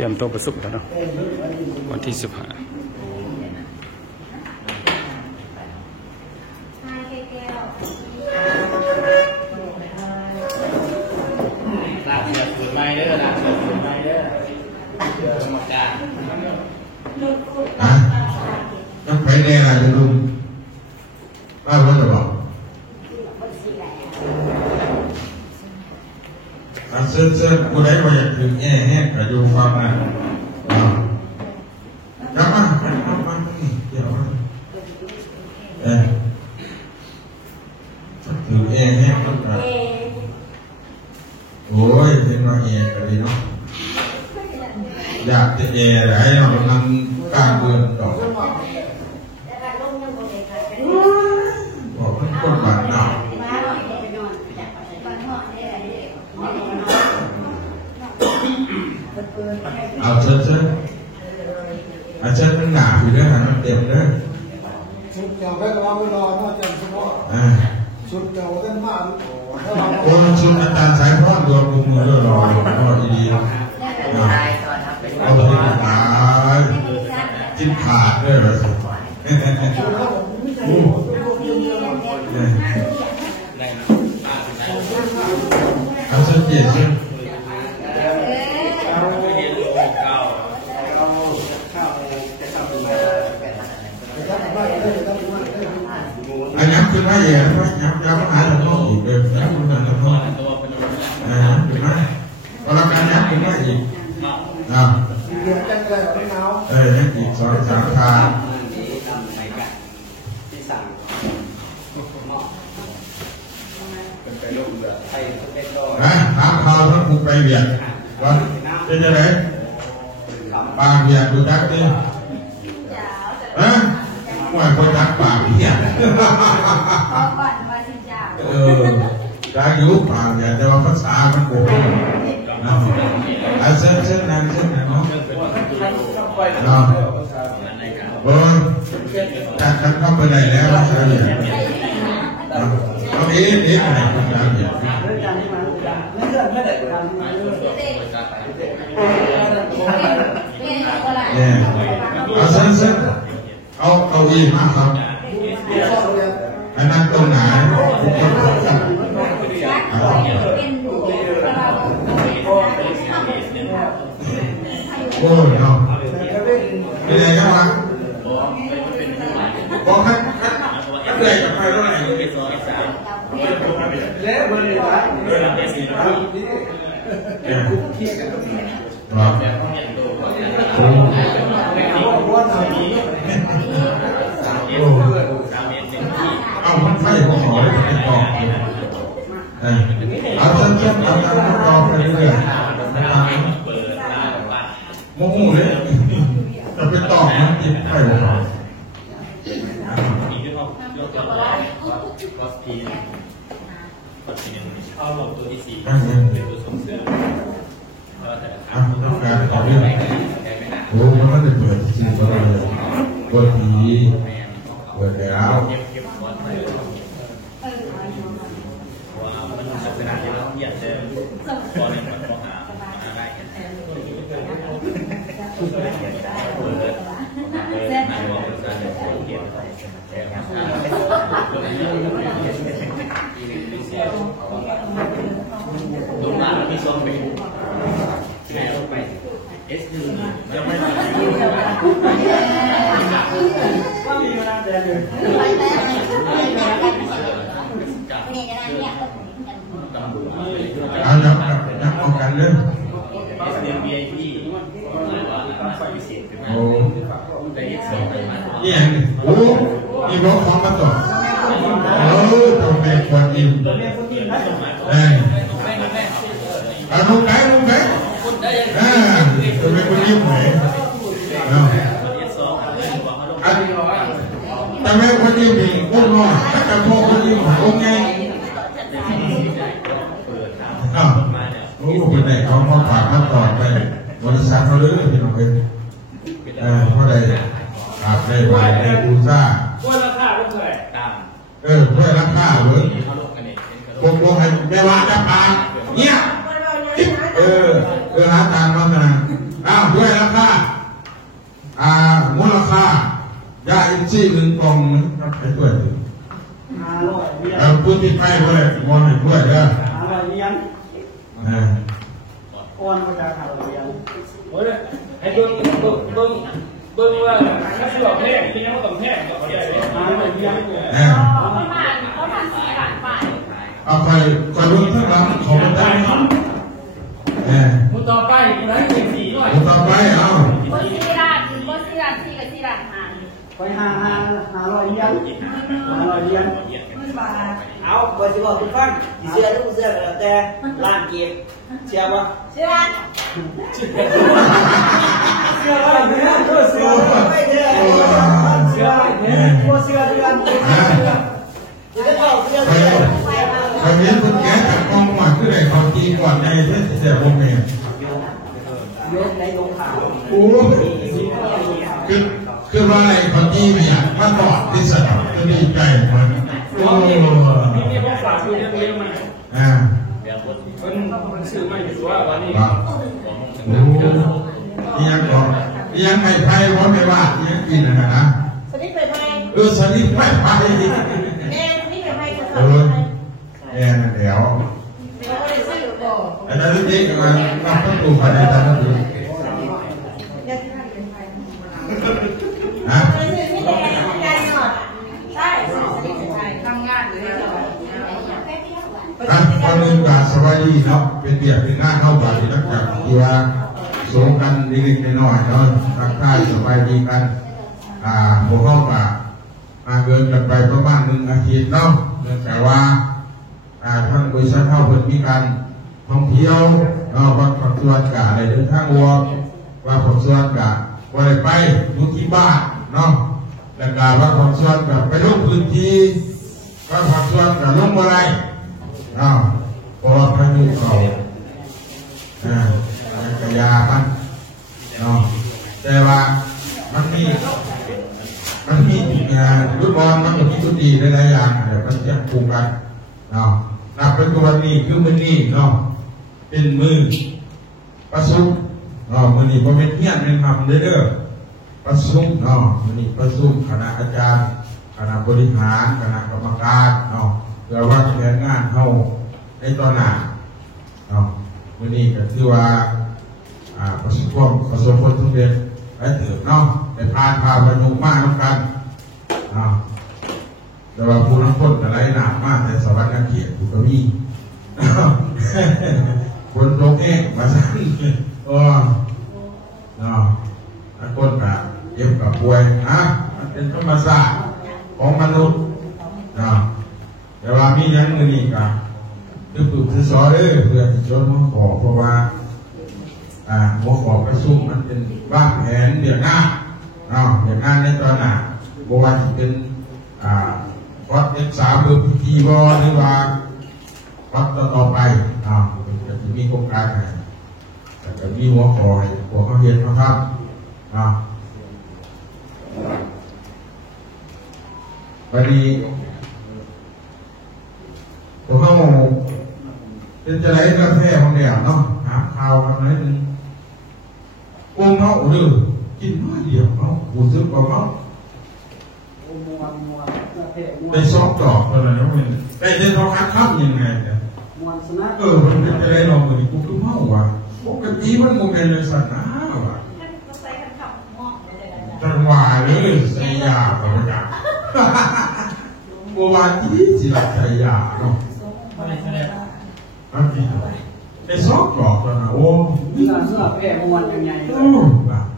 รียมตัวประชุมแล้วเนาะวันที่15ต้องไปแน่อะไรจะลุงว่าว่าจะบอกเสื้อกูได้มาอยากถึงแง่แห้งกับยูฟังนะกลับมาเดี๋ยวถึงแง่แห้งต้องกลับโอ้ยเป็นว่าแง่กันดีเนาะอยากจะแง่อะไรเรากำลังการเมืองต่อบอกให้คนบ้านหนาวเอาเชิญอาจารย์มันหนาอยู่ด้วยมันเต็มด้วยชุดเก่าได้ก็เราไม่รอเนาะอาจารย์เฉพาะชุดเก่าได้มากโอ้ชุดอาจารย์สายพ่อตัวมุมมือด้วยรออีดีเอาตัวนี้ตายจิ้มขาดด้วยเลยเอาเชิญเกียรติอันนี้คือว่าอย่างไรย้ำหาตัวโน้อีกเลยย้ำหาตัวโน้คือว่าพอเราการย้ำคือว่าอีกยังอีก2-3 ทางถามข่าวท่านครูไปเวียดว่าเป็นยังไงปากเวียดดูทักดิว่าคนทักปากเวียดได้ยุปากเวียดแต่ว่าภาษามันโกงนะเส้นนั้นเนาะโอ้ยจากกันเข้าไปได้แล้วใช่ไหมเอาอีอะไรภาษาเวียดเอาเส้นเอาอีมาครับอันนั้นตรงไหนโอ้ยเนาะเป็นไงกันวะบอกให้เลยกับใครก็ได้แล้วมันเลยว่าเอามันไฟของหมอเลยไปต่อเอาเส้นเอาต่อไปเรื่อยโมโหเลยจะไปต่อมันติดไฟของหมอเข้าลงตัวที่4เป็นตัวส่งเสริมต้องการต่อเรื่องโอ้มันไม่ได้เปิดจริงๆเลยเปิดดีเปิดแล้วว่ามันสัปดาห์ที่เราอยากจะพอในการมองหาอะไรกันลงมาแล้วมีซองเป็นแม่ลงไป S1 ยังไม่มาว่ามีเวลาเดินเลยเอานับเอากันเลย S1 VIP พิเศษโอ้แต่ S2 นี่ยังโอ้มีรถของมาต่อต้องเป็นคนอิ่มเอาลูกไหนต้องเป็นคนอิ่มไหนแต่แม่คนอิ่มนี่คนนอนถ้าจะพ่อคนอิ่มโอ้ไงโอ้คนไหนเขามาฝากมาต่อไปบริษัทเขาเลยพี่น้องเป็นเพราะใดอาบได้ไหวได้บูชาด้วยราคาเท่าไหร่ด้วยราคาเลยผมบอกให้แม่ว่าจะปาเนี่ยหาตามมาขนาดอ้าว ยาอินทรีย์1 กล่องนะครับไปด้วยพูดที่ไปด้วยมองให้ด้วยเด้อก้อนมาจาก500 เหรียญโอ้ยไอ้เบิ้งว่าถ้าเสือแห้งที่นี่มันต้องแห้งก็ได้เลย500 เหรียญเขาทำ4 บาทไปเอาไปรุ่นทั้งหลังของมันได้มุต่อไปอะไรเป็นสีหน่อยมุต่อไปเอาบน4 ล้านที่กับ4 ล้านไป500 เหรียญ500 เหรียญเอาเบอร์10 บอกคุณฟังเสื้อทุกเสื้อก็แล้วแต่ล้านเก็บเชื่อป่ะเชื่อเชื่อว่าเนี่ยเชื่อไม่เชื่อเชื่อเนี่ยบ่เชื่อเดือนจะบอกเชื่อไปเรียนคนแก่จากกองหมัดขึ้นเลยเขาตีก่อนในเทศเสียบงเองยกในลงขาวโอ้คือว่าอะไรเขาตีเนี่ยมาตอดที่สนามจะดีใจมันโอ้นี่พวกฝากดูเรื่องมันมันซื้อไม่ถือว่าวันนี้ยังไม่ไพ่ว่าไม่ว่ายังกินนะสลิปไปไพ่สลิปไม่ไพ่แม่สลิปไปไพ่ก็เดี๋ยวอันนั้นที่กันนับประตูภายในแต่ละตัวคนหนึ่งการสวัสดีเนาะเป็นเดียเป็นหน้าเข้าบาดีนักจากที่ว่าโสกันเล็กๆน้อยๆเนาะทักทายสบายดีกันหัวข้อป่าเกินกันไปประมาณ1 อาทิตย์เนาะเนื่องจากว่าท่านบริษัทเท่าเพิ่มมีการท่องเที่ยววัดผักสวนกะในเดินทางวัวว่าผักสวนกะว่าไปอยู่ที่บ้านเนาะแล้วก็ว่าผักสวนกะไปลงพื้นที่ว่าผักสวนกะลงอะไรพอพายุเขากระยามันแต่ว่ามันมีฟุตบอลมันก็มีทุกทีหลายๆอย่างแต่มันจะผูกกันนับเป็นตัวนี้คือมือนี้เป็นมือประสุกมือนี้พอเป็นเฮี้ยนเป็นทำเด้อประสุกมือนี้ประสุกคณะอาจารย์คณะบริหารคณะกรรมการเพื่อว่าแผนงานเข้าในตอนหน้ามือนี้ก็คือว่าประสบผลสำเร็จและเติบได้พาไปนุ่มมากน้ำกันแต่ว่าผู้นักพจน์อะไรหนามากแต่สวรรค์เกียรติก็มีคนโลกเองมาสั่งนักพจน์แบบเย็บกับป่วยมันเป็นธรรมชาติของมนุษย์แต่ว่ามีอย่างนึงนี่กันคือปลูกคือซอเพื่อที่จะหัวขอเพราะว่าหัวขอประชุมมันเป็นบ้านแผนเดือนหน้าเดือนหน้าในตอนหน้าบวชเป็นวัดเอกสาเพื่อพิธีบ่หรือว่าวัดต่อไปจะมีโครงการไหนจะมีหัวขอให้หัวเขาเรียนเขาทำวันนี้ผมเอาเป็นจะไรกาแฟของเนี่ยหาข่าวกันหน่อยนึงกุ้งเนาหรือกินน้อยเดียวหูซึกกว่าได้ซอกดอกอะไรนะมันได้ทองคับยังไงเนี่ยมันเป็นจะไรลองเลยกูคือเมาว่ะปกติมันโมเมนต์เลยสัตว์นะว่ะจังหวะเลยใส่ยาแบบนี้บัววาที่สิลักใส่ยาเนาะไอ้ซอกกรอกนะโอ้นี่เราเสื้อแพร่มวนยังไง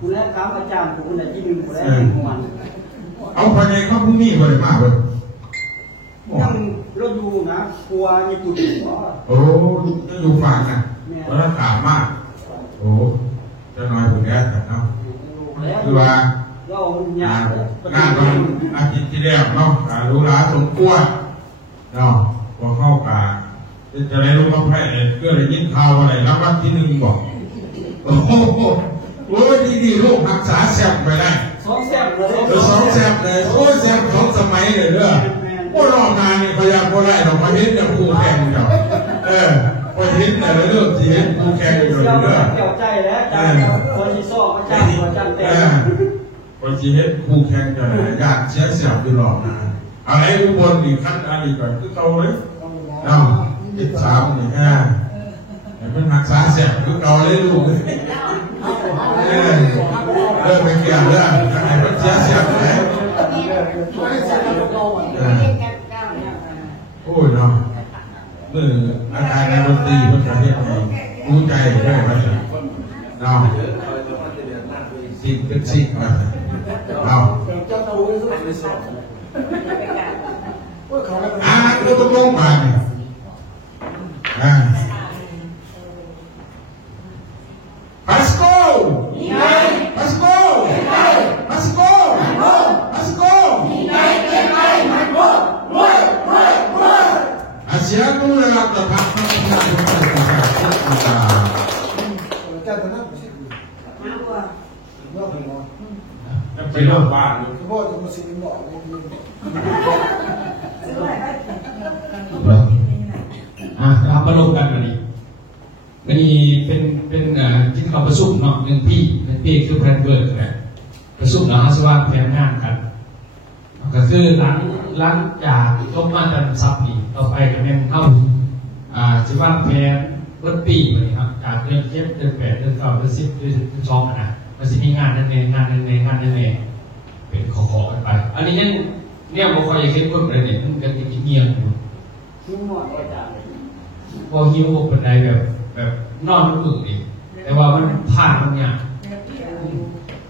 กูแล้วถามอาจารย์กูคนไหนที่มีกูแล้วมวนเอาภายในเขาผู้มีบ่ได้มากเลยยังเราดูนะกลัวญี่ปุ่นโอ้ยังอยู่ฝั่งน่ะแล้วกล่าวมากโอ้จะน้อยผู้แก่แต่เนาะคือว่างานวันอาทิตย์ที่แล้วเนาะรู้ร้าสมควรพอเข้ากาจะได้รู้ว่าแพ้ก็เลยยิ่งข่าวอะไรรับวันที่1บอกโอ้โหดีลูกรักษาแซ่บไปได้2 แซ่บเลย2 แซ่บเลยโอ้แซ่บของสมัยเลยเด้อโอ้รอบนานนี่พยายามโบราณเราพอเห็นจะคู่แข่งเนาะพอเห็นแต่เรื่องที่เห็นคู่แข่งอยู่เด้อเกี่ยวใจแล้วจ้าคนที่ซ้อมอาจารย์แต่ คนที่เห็นคู่แข่งกันญาติเสียเสียบอยู่หรอกนะอะไรอุบลนี่ขั้นอะไรก่อนคือเก่าเลยเนาะ13นี่มันรักษาเสียบคือเก่าเลยลูกไปเกี่ยวเรื่องอะไรมันเสียเสียบเลยโอ้ยเนาะอาการในดนตรีมันจะเรียกรู้ใจด้วยมันเนาะสิ่งเป็นสิ่งเราเราต้องลงมาเนี่ยพัสโก้พัสโก้พัสโก้พัสโก้อาเซียนรู้เลยครับแต่พักต้องทำไปโรงพยาบาลเลยพ่อจะมาซื้อหมอเราประลุกันวันนี้เป็นที่เราประชุมเนาะ1 ปีคือแพลนเวิร์กนะประชุมแล้วเขาจะว่าแผนงานกันก็คือหลังจากจบมาจากซับปีต่อไปก็แม่นเข้าจะว่าแผนวันปีนะครับจากเดือน7 เดือน 8 เดือน 9 เดือน 10 เดือน 12นะมันจะมีงานนั่นเองเป็นขอกันไปอันนี้เนี่ยผมคอยคิดว่าประเด็นมันเป็นเงียบอยู่พอหิวเป็นอะไรแบบนอนมือนี่แต่ว่ามันผ่านบางอย่าง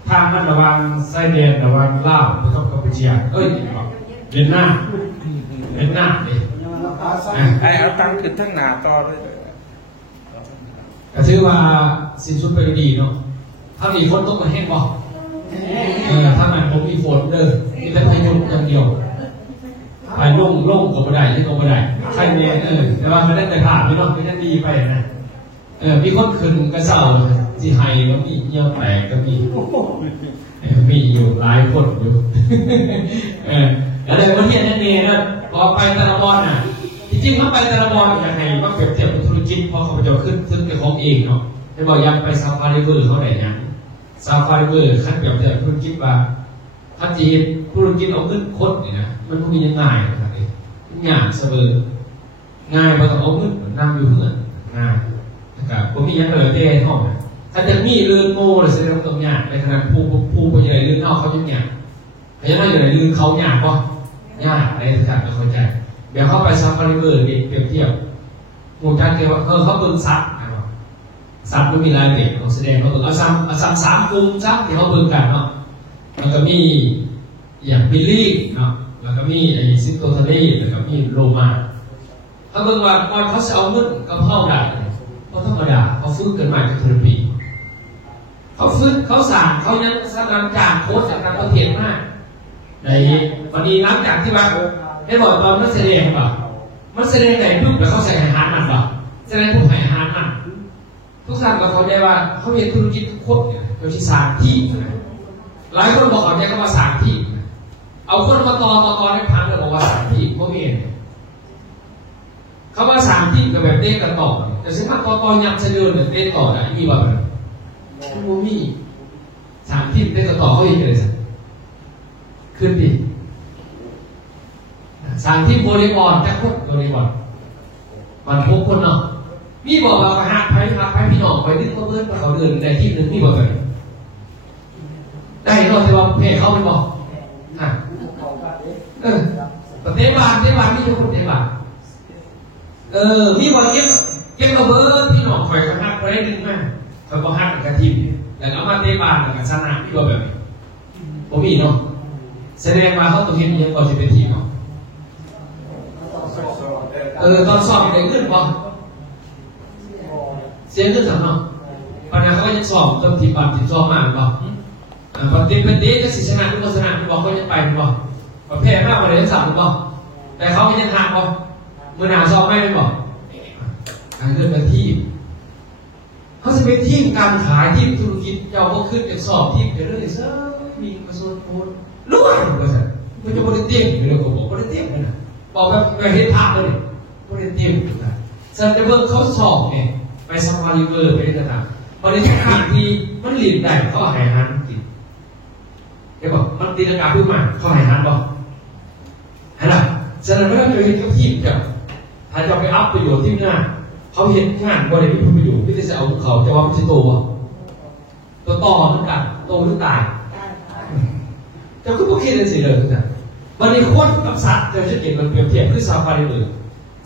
ทางมันระวังไส้เดือนระวังลาบนะครับกัมพูชาเวียดนามเลยไอ้เอาตังค์ขึ้นทั้งหนาต่อด้วยก็ถือว่าสิ้นสุดไปดีเนาะถ้ามีฝนต้องมาแห้งบ่ถ้ามันผมมีฝนเด้อมีแต่พายุอย่างเดียวไปล่งก็ไม่ได้ที่ก็ไม่ได้ใช่เนี่ยแต่ว่ามันได้แต่ผ่านไม่เนาะไม่ได้ดีไปนะมีคนขึ้นกระเซ้าที่ไฮก็มีเยี่ยมแปลกก็มีอยู่หลายคนอยู่แล้วเลยวันที่นั่นเองนะพอไปตะละบอนน่ะจริงๆมันไปตะละบอนอย่างไรก็เปรียบเทียบกับธุรกิจพอเขาจะขึ้นซึ่งเป็นของเองเนาะไม่บอกยังไปซาฟารีเวอร์เขาไหนยังซาฟารีเวอร์ขั้นเปรียบเทียบธุรกิจว่าขั้นจีนธุรกิจเอาขึ้นคนเนี่ยนะมันก็มีง่ายนะครับง่ายเสมอง่ายพอต้องเอาขึ้นนั่งอยู่เพื่อนง่ายนะครับผมมียังเลยเท่ห้องถ้าจะมีเรื่องโง่หรือแสดงตรงอย่างในขณะผู้ใหญ่เรื่องนอกเขาจะหยาบเขาจะน่าอยู่ในเรื่องเขาหยาบป่ะหยาบในสถานการณ์เข้าใจเดี๋ยวเข้าไปซับฟาริเบอร์เปรียบเทียบหมู่การเกี่ยวกับเขาเบิ่งซับมันมีรายละเอียดของแสดงเขาเบิ่งเอาซ้ำ3 กลุ่มซับที่เขาเบิ่งกันเนาะแล้วก็มีอย่างบิลลี่เนาะแล้วก็มีไอ้ซิโตทารีแล้วก็มีโรมาเขาเบิ่งว่าก่อนเขาจะเอาเงินกับเข้าได้เขาธรรมดาเขาฟื้นเกินใหม่ทุกปีเขาฟื้นเขาสั่งเขายังสร้างจากโค้ชจากการเขาเทียนมากในวันนี้หลังจากที่ว่าได้บอกตอนมันแสดงป่ะมันแสดงไหนปุ๊บแล้วเขาใส่อาหารมันป่ะแสดงทุกอาหารมันทุกท่านก็เข้าใจว่าเขาเรียนธุรกิจโคตรเนี่ยโดยที่สร้างที่หลายคนบอกเขาใจก็มาสร้างที่เอาคนมาต่อให้พังแล้วบอกว่าสร้างที่พวกเองเขาว่าสร้างที่กับแบบเต้กันต่อแต่ซึ่งถ้าต่อยับเฉลี่ยเนี่ยเต้ต่อได้มีแบบมันมีสร้างที่เต้ต่อเขาอีกเลยขึ้นดิสร้างที่บริบอลแต่คนบริบอลมันพบคนเนาะมีบอกว่าหักไปพี่น้องไปดึงเขาเพื่อนเขาเดินในที่หนึ่งมีบอกเลยได้เนาะแต่ว่าเพจเขาไม่บอกประเทศบาลมีทุกคนประเทศบาลมีบอกเก็บเอาเบอร์พี่น้องคอยหักไปได้ดึงมาเขาบอกหักกับทีมแต่เอามาเตะบาลกับชนะพี่บอกแบบนี้ผมมีเนาะแสดงมาเขาตัวเห็นยังก่อนจะเป็นทีมเนาะตอนสอบได้ขึ้นป่ะเสียเงินสำเนาะปัญหาเขาจะสอบจนทีบัตรสอบมาป่ะปฏิบัติจะศิษนาทุกศาสนาบอกเขาจะไปป่ะประเภทมากกว่าเรื่องสามป่ะแต่เขาไม่ยังหักป่ะเมื่อหนาสอบไม่เป็นป่ะการเงินเป็นทีมเขาจะเป็นทีมการขายทีมธุรกิจเจ้าก็ขึ้นจากสอบทีมเดี๋ยวเรื่องเสริมมีกระทรวงพูดรู้ไหมว่าจะมันจะบริเตรียมหรือเราบอกบริเตรียมนะบอกแบบเห็นภาพเลยบริเตรียมนะสันจะเพิ่งเขาสอบเนี่ยไปซัมมาริเวอร์ไปต่างๆบริษัทที่มันหลีดได้เขาหายหันกิน ห็นบอกมันตีลังกาขึ้นมาเข้าหายหันบอกเห็นไหมฉะนั้นไม่ต้องไปเห็นกับทีมกับถ้าจะไปอัพประโยชน์ที่งานเขาเห็นงานบริษัทมีประโยชน์ที่จะเอาเขาจะว่ามันจะโตตัวต่อเหมือนกันโตหรือตายจะก็ต้องคิดเลยสิเลยนะวันนี้คนกับสัตว์จะเห็นมันเปรียบเทียบคือซาฟารีเลย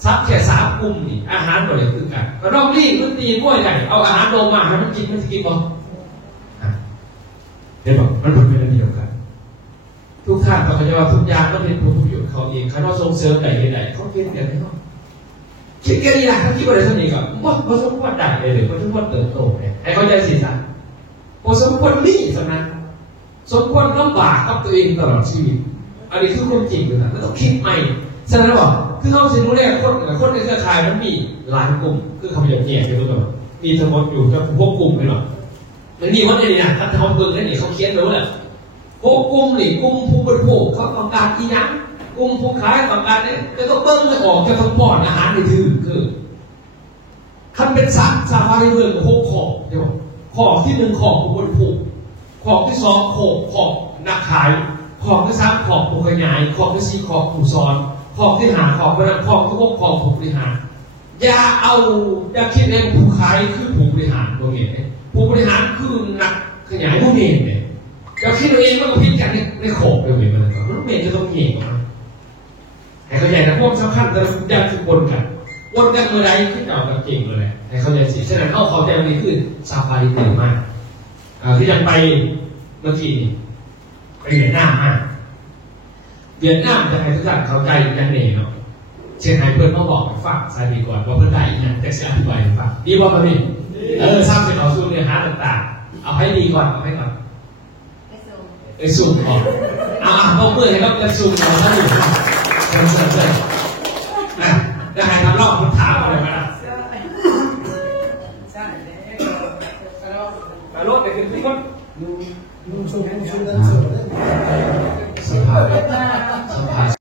สัตว์แค่3 กลุ่มนี่อาหารบริสุทธิ์กันก็ต้องรีบมันตีม้วยไก่เอาอาหารโดมาให้มันกินมันจะกินบ่เห็นบอกมันเป็นเดียวกันทุกท่านเขาจะว่าทุกอย่างก็เป็นผลประโยชน์เขาเองเขาต้องส่งเสริมใดๆเขาคิดอย่างนี้เขาคิดแค่นี้แหละเขาคิดว่าอะไรสักอย่างก็ว่าสมควรได้เลยว่าสมควรเติบโตเนี่ยให้เขาใจสีสันว่าสมควรนี่สำนักสมควรลำบากกับตัวเองตลอดชีวิตอันนี้คือความจริงเลยนะแล้วต้องคิดใหม่ฉะนั้นบอกคือเขาจะรู้แรกคนในเครือข่ายมันมีหลายกลุ่มคือเขาแยกไปรู้ตัวมีทั้งหมดอยู่กับพวกกลุ่มไปหรอกมันมีวันนี้นะถ้าทำเบิ่งได้เนี่ยเขาเขียนไว้ว่าพวกกลุ่มนี่กลุ่มผู้บริโภคเขาต้องการอีหยังกลุ่มผู้ขายต้องการเนี่ยจะต้องเบิ่งไม่ออกจะต้องป้อนอาหารในถือคือคันเป็นสัตว์ซาฟารีเวิร์ก6 ข้อเดี๋ยวข้อที่1ข้อผู้บริโภคข้อที่2ข้อนักขายข้อที่3ข้อผู้ขยายข้อที่4ข้อผู้สอนข้อที่5ข้อพนักข้อที่6ข้อผู้บริหารอย่าคิดเองผู้ขายคือผู้บริหารตัวเองผู้บริหารคือนักขยายผู้เมนเนี่ยเราคิดเองว่าเราพิจารณาในขอบเลยมันเมนจะต้องเงียบนะให้เขาใหญ่นะพวกสำคัญแต่ยากคือวนกันเมื่อไรขึ้นเอากับเก่งเลยให้เขาใจสิฉะนั้นเขาใจวันนี้คือซาฟารีตื่นมากที่ยังไปเมื่อกี้ไปเวียดนามเวียดนามจะให้ทุกท่านเข้าใจยังไงเนาะเชียงรายเพื่อนเขาบอกฝากสายดีก่อนว่าเพื่อนได้ยังแต่เสียอธิบายฝากดีว่าเขาดีทราบเสร็จเอาสู้เนื้อหาต่างๆเอาให้ดีก่อนเอาให้ก่อนไอ้ซูมก่อนพอเมื่อไหร่ก็จะซูมก่อนถ้าอยู่เสร็จนะจะให้ทำรอบคำถามอะไรมาแล้วรถไปขึ้นทุกคนนุ่งชุดนั่นเสือ สภาพ